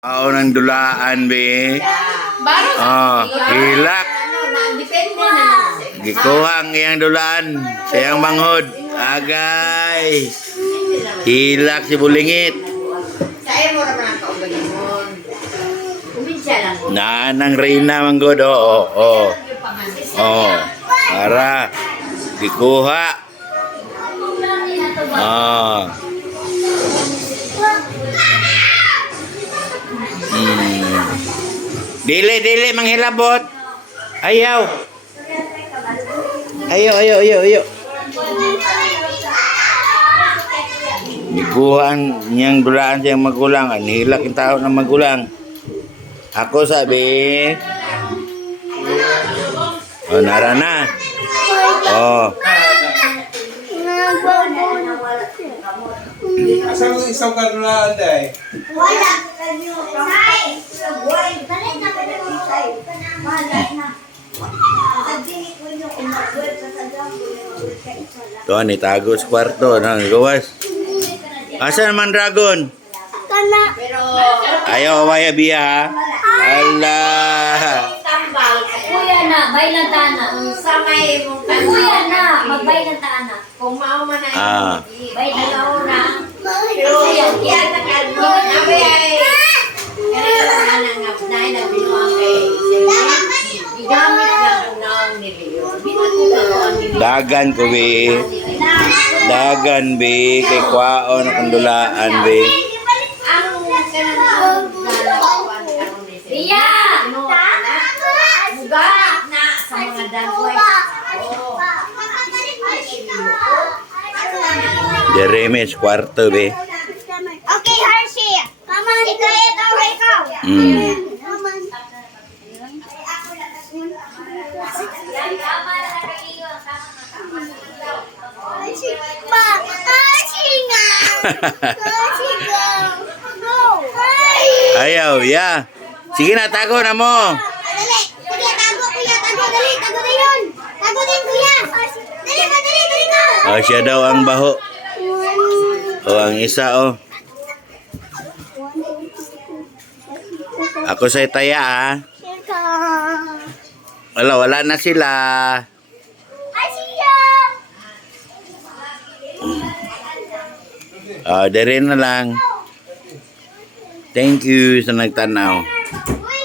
Ako ng dulaan, be. Baro Oh, hilak. Ano, na, depende na naman sa inyo. Gikuha ang iyang dulaan. Sayang manghod. Agay. Hilak si Bulingit. Sa iyo mo naman ang kaugaling mo. Kuminsya lang. Naanang Reyna manggod. Oo, oo, oo. Pangalan. Oo. Para. Gikuha. Ah. Dili, dili, manghilabot. Ayaw. Ayaw, ayaw, ayaw, ayaw. Ikuhan niyang dulaan siyang magulang. Anilak yung tao ng magulang. Ako sabi. Oh, nara na. Oh. Asa mo isang kanulaan day? Ito, ni tago sa kwarto. Nang gawas. Asa naman dragon? Pero, Ayaw, awaya biya ha. Kayo. Kuya na, bailantana. Sa may mong Kuya na, magbailantana. Kung mao man ay Ah. Dagan ko be. Dagan be. Kay kwaon ang kandulaan be. Sa kwarto be. Okay, Hershey. Come on, ikaw, ikaw, ikaw. Mm. Hershey, Ayaw, ya. Sige na, tago na mo. Dali, kuya, tago, kuya, tago, dali, tago na yun. Tago din, kuya. Dali, pa, dali, dali ka. Oh, siya daw ang baho. O, ang isa, oh. Ako sa taya, ah. Wala, wala na sila. Ah, dire na lang. Thank you sa nagtanaw.